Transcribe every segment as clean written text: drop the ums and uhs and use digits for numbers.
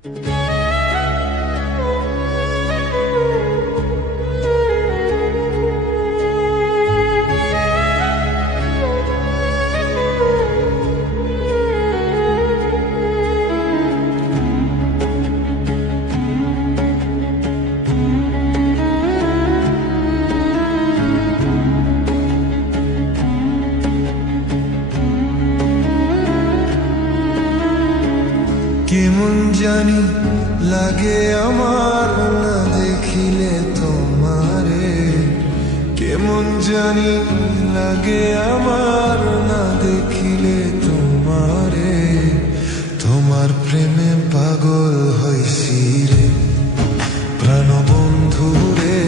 কেমন জানি লাগে আমার না দেখিলে তোমারে, কেমন জানি লাগে আমার না দেখিলে তোমারে। তোমার প্রেমে পাগল হইছি রে প্রাণবন্ধু রে,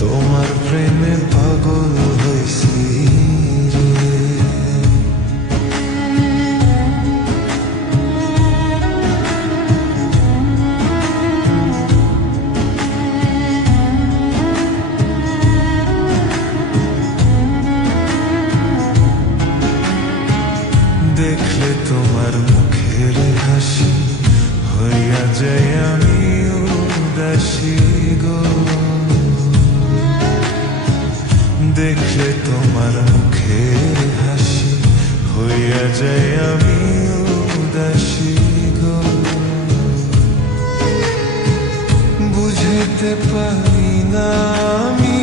তোমার প্রেমে পাগল হইছি রে। দেখলে তোমার মুখের হাসি হইয়া যায় আমি উদাসী গো, দেখলে তোমার মুখের হাসি হইয়া যায় আমি উদাসী গো। বুঝতে পারি না আমি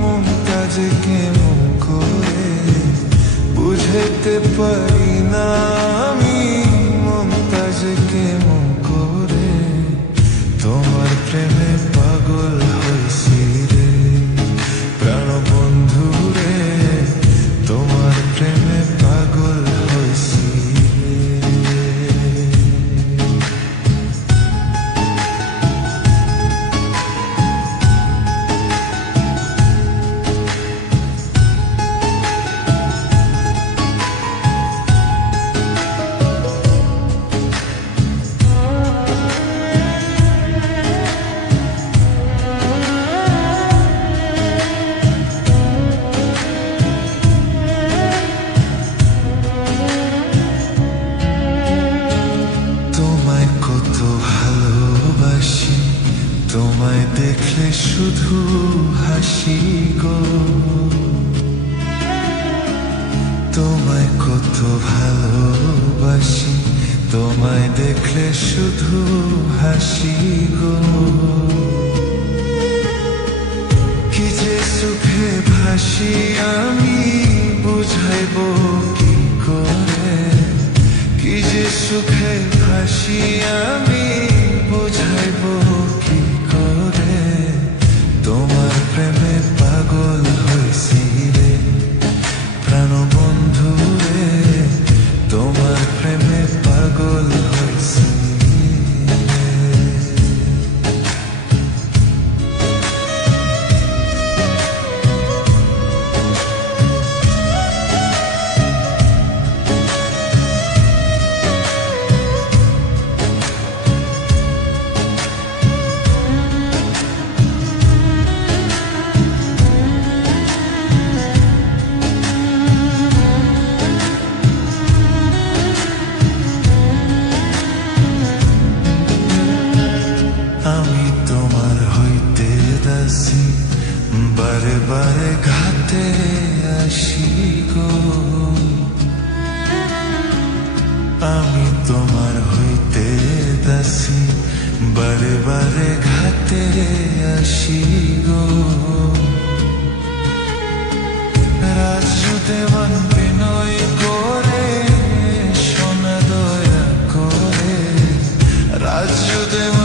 মনটা যে কেমন করে, বুঝতে পারি না আমি মনটা যে কেমন করে। তোমার প্রেমে পাগল হইছি রে প্রাণবন্ধু রে, তোমার প্রেমে পাগল হইছি রে। তোমায় দেখলে শুধু হাসি গো, তোমায় কত ভালোবাসি, তোমায় দেখলে শুধু হাসি গো। কি যে সুখে ভাসি আমি বুঝাইব কি করে, কি যে সুখে ভাসি আমি বুঝাইব কি করে। তোমার প্রেমে পাগল হইছি রে প্রাণবন্ধু রে, তোমার প্রেমে পাগল হইছি। আমি তোমার হইতে দাসী বারে বারে ঘাতে আসি গো, আমি তোমার হইতে দাসী বারে বারে ঘাতে আসি গো। রাজদেবান বিনয় করে সোনা দয়া করে, রাজদেবান